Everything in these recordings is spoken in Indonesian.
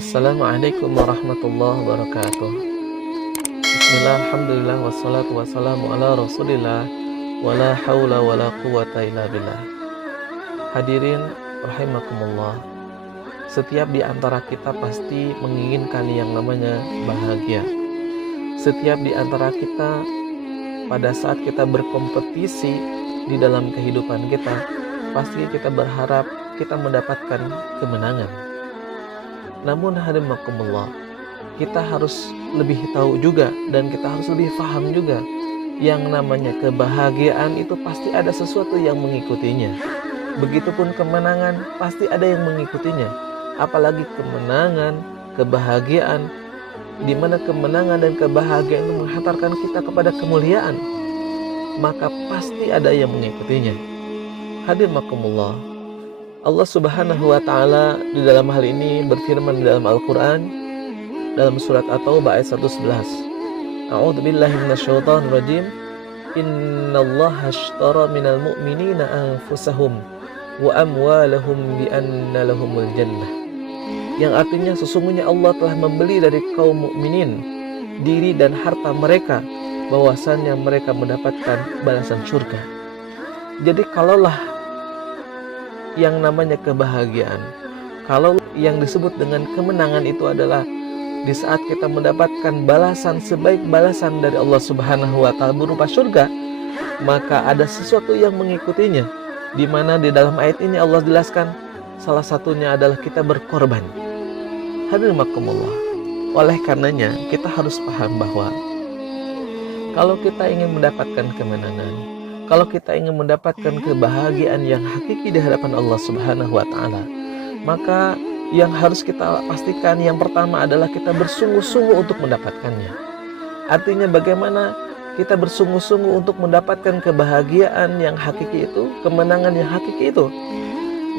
Assalamualaikum warahmatullahi wabarakatuh. Bismillah, alhamdulillah, wassalatu wassalamu ala rasulillah, wala hawla wala quwata illa billah. Hadirin rahimakumullah, setiap di antara kita pasti menginginkan yang namanya bahagia. Setiap di antara kita pada saat kita berkompetisi di dalam kehidupan kita, pasti kita berharap kita mendapatkan kemenangan. Namun hadimakumullah, kita harus lebih tahu juga dan kita harus lebih paham juga yang namanya kebahagiaan itu pasti ada sesuatu yang mengikutinya. Begitupun kemenangan pasti ada yang mengikutinya. Apalagi kemenangan, kebahagiaan, di mana kemenangan dan kebahagiaan itu menghantarkan kita kepada kemuliaan, maka pasti ada yang mengikutinya. Hadimakumullah, Allah Subhanahu wa taala di dalam hal ini berfirman di dalam Al-Qur'an dalam surat At-Taubah ayat 111. A'udzubillahi minasyaitonir rajim. Innallaha ashtara minal mu'minina anfusahum wa amwalahum bi anna lahumul jannah. Yang artinya sesungguhnya Allah telah membeli dari kaum mukminin diri dan harta mereka, bahwasannya mereka mendapatkan balasan surga. Jadi kalaulah yang namanya kebahagiaan, kalau yang disebut dengan kemenangan itu adalah di saat kita mendapatkan balasan sebaik balasan dari Allah Subhanahu wa taala berupa surga, maka ada sesuatu yang mengikutinya, di mana di dalam ayat ini Allah jelaskan salah satunya adalah kita berkorban. Hadirin makumullah, oleh karenanya kita harus paham bahwa kalau kita ingin mendapatkan kemenangan, kalau kita ingin mendapatkan kebahagiaan yang hakiki di hadapan Allah Subhanahu wa taala, maka yang harus kita pastikan yang pertama adalah kita bersungguh-sungguh untuk mendapatkannya. Artinya bagaimana kita bersungguh-sungguh untuk mendapatkan kebahagiaan yang hakiki itu, kemenangan yang hakiki itu.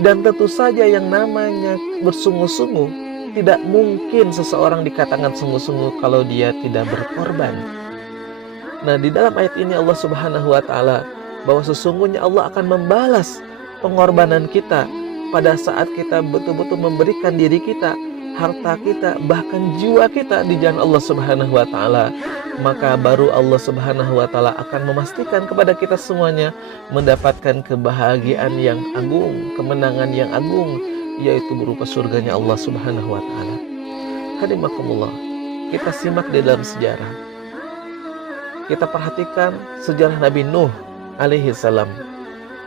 Dan tentu saja yang namanya bersungguh-sungguh, tidak mungkin seseorang dikatakan sungguh-sungguh kalau dia tidak berkorban. Nah, di dalam ayat ini Allah Subhanahu wa taala bahwa sesungguhnya Allah akan membalas pengorbanan kita pada saat kita betul-betul memberikan diri kita, harta kita, bahkan jiwa kita di jalan Allah Subhanahu wa taala. Maka baru Allah Subhanahu wa taala akan memastikan kepada kita semuanya mendapatkan kebahagiaan yang agung, kemenangan yang agung, yaitu berupa surganya Allah Subhanahu wa taala. Hadimakumullah, kita simak di dalam sejarah. Kita perhatikan sejarah Nabi Nuh alaihi salam.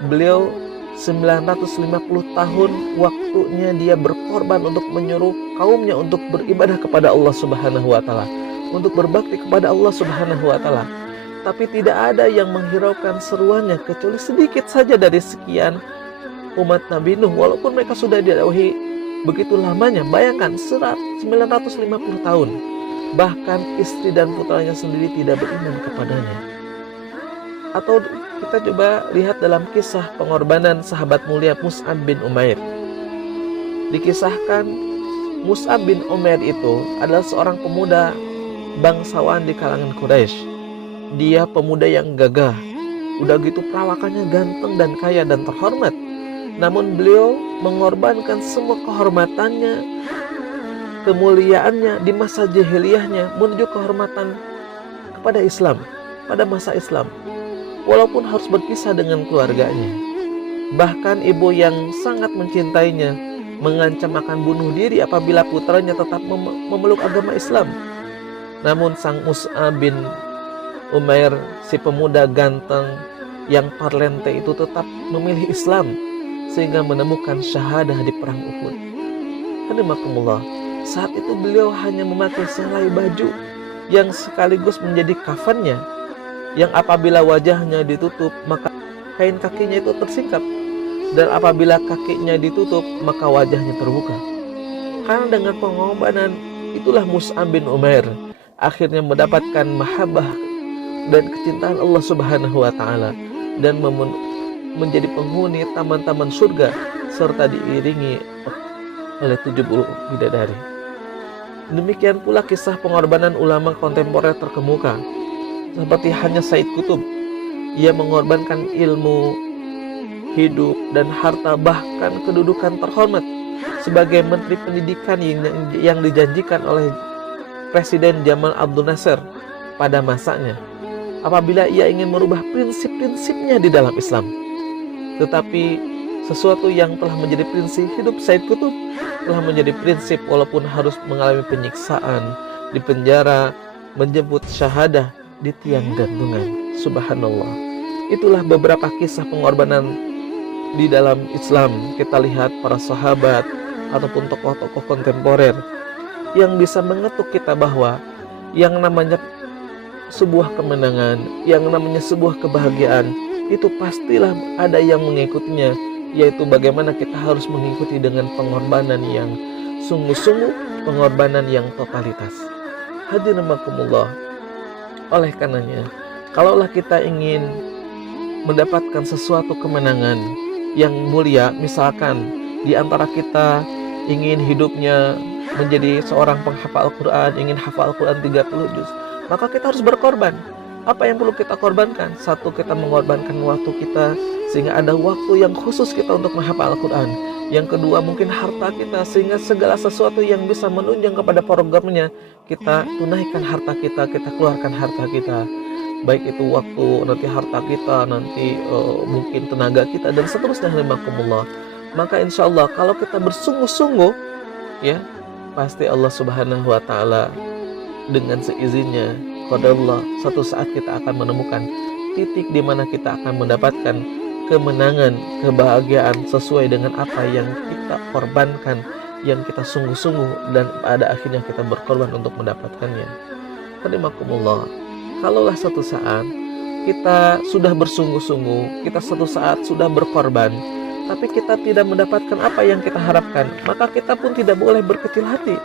Beliau 950 tahun waktunya dia berkorban untuk menyuruh kaumnya untuk beribadah kepada Allah Subhanahu wa taala, untuk berbakti kepada Allah Subhanahu wa taala. Tapi tidak ada yang menghiraukan seruannya kecuali sedikit saja dari sekian umat Nabi Nuh, walaupun mereka sudah didakwahi begitu lamanya. Bayangkan 950 tahun. Bahkan istri dan putranya sendiri tidak beriman kepadanya. Atau kita coba lihat dalam kisah pengorbanan sahabat mulia Mus'ab bin Umair. Dikisahkan Mus'ab bin Umair itu adalah seorang pemuda bangsawan di kalangan Quraisy. Dia pemuda yang gagah, udah gitu perawakannya ganteng dan kaya dan terhormat. Namun beliau mengorbankan semua kehormatannya, kemuliaannya di masa jahiliyahnya menuju kehormatan kepada Islam pada masa Islam, walaupun harus berpisah dengan keluarganya. Bahkan ibu yang sangat mencintainya mengancam akan bunuh diri apabila putranya tetap memeluk agama Islam. Namun sang Mus'ab bin Umair, si pemuda ganteng yang parlente itu, tetap memilih Islam sehingga menemukan syahadah di perang Uhud. Hadimakumullah, saat itu beliau hanya memakai selai baju yang sekaligus menjadi kafannya, yang apabila wajahnya ditutup maka kain kakinya itu tersingkap, dan apabila kakinya ditutup maka wajahnya terbuka. Karena dengan pengorbanan itulah Mus'ab bin Umair akhirnya mendapatkan mahabbah dan kecintaan Allah Subhanahu wa taala dan menjadi penghuni taman-taman surga serta diiringi oleh 70 bidadari. Demikian pula kisah pengorbanan ulama kontemporer terkemuka seperti hanya Said Qutb. Ia mengorbankan ilmu, hidup, dan harta, bahkan kedudukan terhormat sebagai Menteri Pendidikan yang dijanjikan oleh Presiden Jamal Abdel Nasser pada masanya, apabila ia ingin merubah prinsip-prinsipnya di dalam Islam. Tetapi sesuatu yang telah menjadi prinsip hidup Said Qutb telah menjadi prinsip walaupun harus mengalami penyiksaan, dipenjara, menjemput syahadah di tiang gantungan. Subhanallah. Itulah beberapa kisah pengorbanan di dalam Islam. Kita lihat para sahabat ataupun tokoh-tokoh kontemporer yang bisa mengetuk kita bahwa yang namanya sebuah kemenangan, yang namanya sebuah kebahagiaan, itu pastilah ada yang mengikutinya, yaitu bagaimana kita harus mengikuti dengan pengorbanan yang sungguh-sungguh, pengorbanan yang totalitas. Hadirin rahimakumullah. Oleh karenanya, kalaulah kita ingin mendapatkan sesuatu kemenangan yang mulia, misalkan di antara kita ingin hidupnya menjadi seorang penghafal Al-Quran, ingin hafal Al-Quran 30 juz, maka kita harus berkorban. Apa yang perlu kita korbankan? Satu, kita mengorbankan waktu kita sehingga ada waktu yang khusus kita untuk menghafal Al-Quran. Yang kedua, mungkin harta kita, sehingga segala sesuatu yang bisa menunjang kepada programnya, kita tunaikan harta kita, kita keluarkan harta kita. Baik itu waktu, nanti harta kita, nanti mungkin tenaga kita, dan seterusnya. Maka insya Allah kalau kita bersungguh-sungguh, ya, pasti Allah Subhanahu wa Ta'ala dengan seizinnya, qadarullah, satu saat kita akan menemukan titik di mana kita akan mendapatkan kemenangan, kebahagiaan sesuai dengan apa yang kita korbankan, yang kita sungguh-sungguh, dan pada akhirnya kita berkorban untuk mendapatkannya. Rahimakumullah. Kalaulah satu saat kita sudah bersungguh-sungguh, kita satu saat sudah berkorban, tapi kita tidak mendapatkan apa yang kita harapkan, maka kita pun tidak boleh berkecil hati.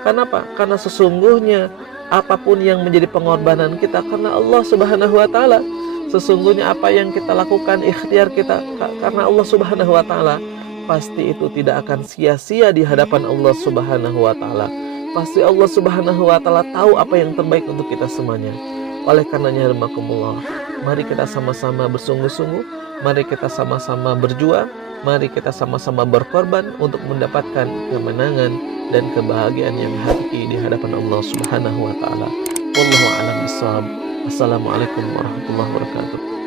Kenapa? Karena sesungguhnya apapun yang menjadi pengorbanan kita karena Allah Subhanahu wa Ta'ala. Sesungguhnya apa yang kita lakukan, ikhtiar kita karena Allah Subhanahu wa Ta'ala, pasti itu tidak akan sia-sia di hadapan Allah Subhanahu wa Ta'ala. Pasti Allah Subhanahu wa Ta'ala tahu apa yang terbaik untuk kita semuanya. Oleh karenanya, rahimakumullah, mari kita sama-sama bersungguh-sungguh, mari kita sama-sama berjuang, mari kita sama-sama berkorban untuk mendapatkan kemenangan dan kebahagiaan yang hakiki di hadapan Allah Subhanahu wa Ta'ala. Wallahu a'lam bishawab. Assalamualaikum warahmatullahi wabarakatuh.